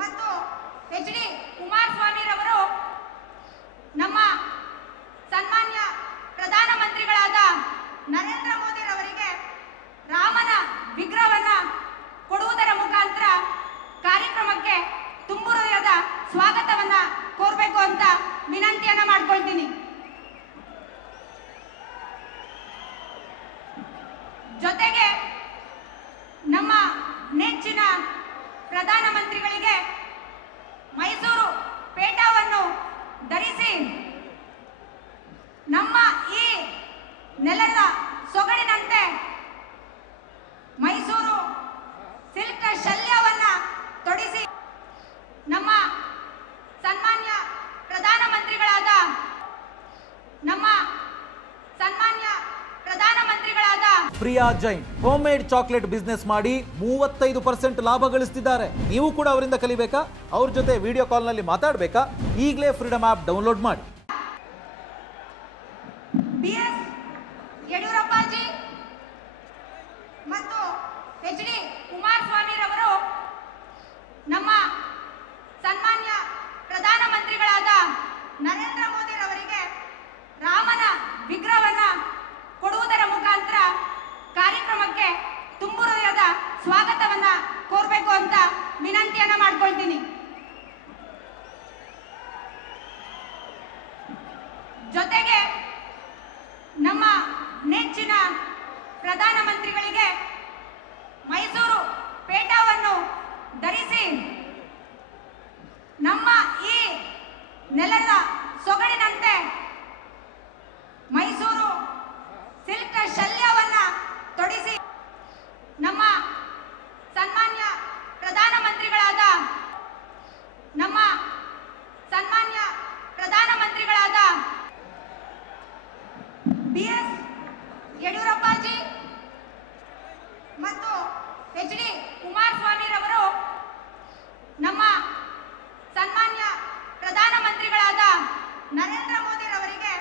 ಮತ್ತು H D ಕುಮಾರಸ್ವಾಮಿರವರು ನಮ್ಮ ಸನ್ಮಾನ್ಯ ಪ್ರಧಾನಮಂತ್ರಿಗಳಾದ ನರೇಂದ್ರ ಮೋದಿರವರಿಗೆ ರಾಮನ ವಿಗ್ರಹವನ್ನ ಕೊಡುವುದರ ಮುಖಾಂತರ ಕಾರ್ಯಕ್ರಮಕ್ಕೆ ತುಂಬು ಹೃದಯದ ಸ್ವಾಗತವನ್ನ ಕೋರಬೇಕು ಅಂತ ವಿನಂತಿಯನ್ನ ಮಾಡ್ಕೊಳ್ತೀನಿ. ಜೊತೆಗೆ ನಮ್ಮ ನೆಚ್ಚಿನ ಪ್ರಧಾನಮಂತ್ರಿಗಳಿಗೆ ಮೈಸೂರು ಪೇಟವನ್ನು ಧರಿಸಿ ನಮ್ಮ ಈ ನೆಲದ ಸೊಗಡಿನಂತೆ ಮೈಸೂರು ಸಿಲ್ಕ್ ಶಲ್ಯವನ್ನ ತೊಡಿಸಿ ನಮ್ಮ ಸನ್ಮಾನ್ಯ ಪ್ರಧಾನಮಂತ್ರಿಗಳಾದ ನಮ್ಮ ಸನ್ಮಾನ್ಯ ಪ್ರಧಾನಮಂತ್ರಿಗಳಾದ Priya Jain home made chocolate business ಮಾಡಿ ಮೂವತ್ತೈದು ಪರ್ಸೆಂಟ್ ಲಾಭ ಗಳಿಸ್ತಿದ್ದಾರೆ. ನೀವು ಕೂಡ ಅವರಿಂದ ಕಲಿಬೇಕಾ? ಅವ್ರ ಜೊತೆ ವಿಡಿಯೋ ಕಾಲ್ನಲ್ಲಿ ಮಾತಾಡಬೇಕಾ? ಈಗಲೇ ಫ್ರೀಡಮ್ ಆ್ಯಪ್ ಡೌನ್ಲೋಡ್ ಮಾಡಿ. ನಮ್ಮ ಸನ್ಮಾನ್ಯ ಪ್ರಧಾನಮಂತ್ರಿಗಳಾದ ನರೇಂದ್ರ ಮೋದಿರವರಿಗೆ ರಾಮನ ವಿಗ್ರಹವನ್ನ ಕೊಡುವುದರ ಮುಖಾಂತರ ಕಾರ್ಯಕ್ರಮಕ್ಕೆ ತುಂಬು ಹೃದಯದ ಸ್ವಾಗತವನ್ನ ಕೋರಬೇಕು ಅಂತ ವಿನಂತಿಯನ್ನ ಮಾಡ್ಕೊಳ್ತೀನಿ. ಜೊತೆಗೆ ನಮ್ಮ ನೆಚ್ಚಿನ ಪ್ರಧಾನಮಂತ್ರಿಗಳಿಗೆ ಮೈಸೂರು ಪೇಟವನ್ನು ಧರಿಸಿ ನಮ್ಮ ಈ ನೆಲದ ಸೊಗಡಿನಂತೆ ಮೈಸೂರು ಸಿಲ್ಕ್ ಶಲ್ಯವನ್ನ ತೊಡಿಸಿ ನಮ್ಮ ಈ ನೆಲದ ಸೊಗಡಿನಂತೆ ಮೈಸೂರು ಸಿಲ್ಕ್ ಶಲ್ಯವನ್ನ ತೊಡಿಸಿ ನಮ್ಮ ಈ ನೆಲದ ಸೊಗಡಿನಂತೆ ಮೈಸೂರು ಸಿಲ್ಕ್ ಶಲ್ಯವನ್ನ ತೊಡಿಸಿ ನಮ್ಮ ಈ ನೆಲದ ಸೊಗಡಿನಂತೆ ಮೈಸೂರು ಸಿಲ್ಕ್ ಶಲ್ಯವನ್ನ ತೊಡಿಸಿ ನಮ್ಮ ಈ ನೆಲದ ಸೊಗಡಿನಂತೆ ಮೈಸೂರು ಸಿಲ್ಕ್ ಶಲ್ಯವನ್ನ ತೊಡಿಸಿ ನಮ್ಮ ಸನ್ಮಾನ್ಯ ಪ್ರಧಾನಮಂತ್ರಿಗಳಾದ ನಮ್ಮ ಸನ್ಮಾನ್ಯ ಪ್ರಧಾನಮಂತ್ರಿಗಳಾದ ಬಿ ಎಸ್ ಯಡಿಯೂರಪ್ಪಾಜಿ ಮತ್ತು ಎಚ್ ಡಿ ಕುಮಾರಸ್ವಾಮಿರವರು ನಮ್ಮ ಸನ್ಮಾನ್ಯ ಪ್ರಧಾನಮಂತ್ರಿಗಳಾದ ನರೇಂದ್ರ ಮೋದಿರವರಿಗೆ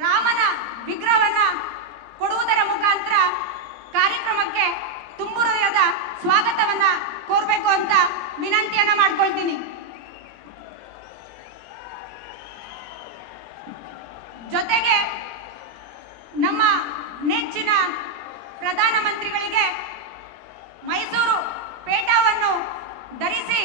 ರಾಮನ ವಿಗ್ರಹವನ್ನು ಕೊಡುವುದರ ಮುಖಾಂತರ ಕಾರ್ಯಕ್ರಮಕ್ಕೆ ತುಂಬು ಹೃದಯದ ಸ್ವಾಗತವನ್ನ ಕೋರಬೇಕು ಅಂತ ವಿನಂತಿಯನ್ನು ಮಾಡ್ಕೊಳ್ತೀನಿ. ಜೊತೆಗೆ ನಮ್ಮ ನೆಚ್ಚಿನ ಪ್ರಧಾನಮಂತ್ರಿಗಳಿಗೆ ಮೈಸೂರು ಪೇಟವನ್ನು ಧರಿಸಿ